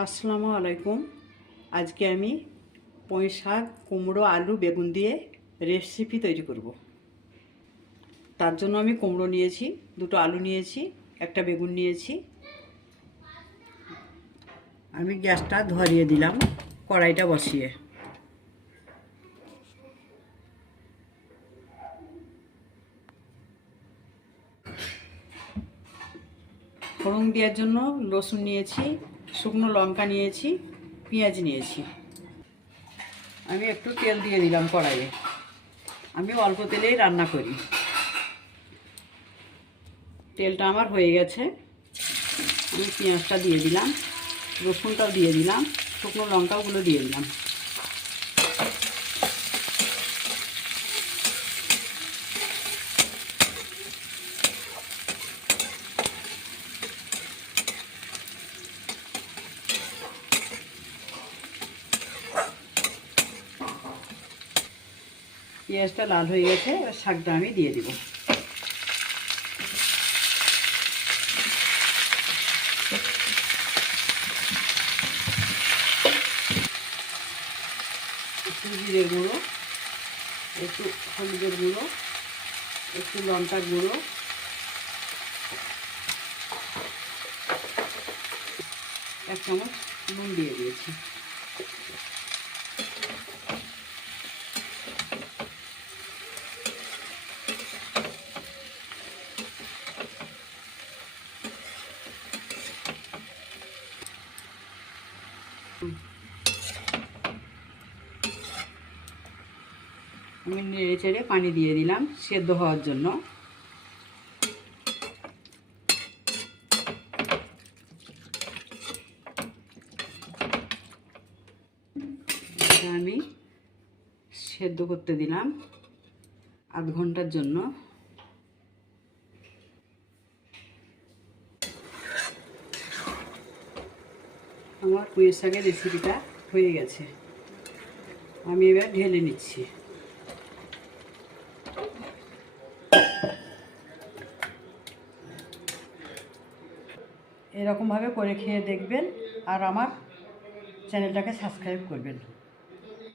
আসসালামু আলাইকুম। আজকে আমি পুঁই শাক, কুমড়ো, আলু, বেগুন দিয়ে রেসিপি তৈরি করব। তার জন্য আমি কুমড়ো নিয়েছি, দুটো আলু নিয়েছি, একটা বেগুন নিয়েছি। আমি গ্যাসটা ধরিয়ে দিলাম কড়াইটা বসিয়ে। ফোড়ন দেওয়ার জন্য রসুন নিয়েছি শুকনো লঙ্কা নিয়েছি, পেঁয়াজ নিয়েছি। আমি একটু তেল দিয়ে দিলাম কড়াইয়ে। আমি অল্প তেলেই রান্না করি। তেলটা আমার হয়ে গেছে। আমি পেঁয়াজটা দিয়ে দিলাম, রসুনটাও দিয়ে দিলাম, শুকনো লঙ্কাগুলো দিয়ে দিলাম। পেঁয়াজটা লাল হয়ে গেছে, এবার শাকটা আমি দিয়ে দিব। একটু জিরের গুঁড়ো, একটু হলুদের গুঁড়ো, একটু লঙ্কার গুঁড়ো। এক চামচ নুন দিয়ে দিয়েছি। আমি নেড়ে চেড়ে পানি দিয়ে দিলাম সেদ্ধ হওয়ার জন্য। আমি সেদ্ধ করতে দিলাম আধ ঘণ্টার জন্য। আমার পুঁই শাকের রেসিপিটা হয়ে গেছে। আমি এবার ঢেলে নিচ্ছি। এরকমভাবে করে খেয়ে দেখবেন আর আমার চ্যানেলটাকে সাবস্ক্রাইব করবেন।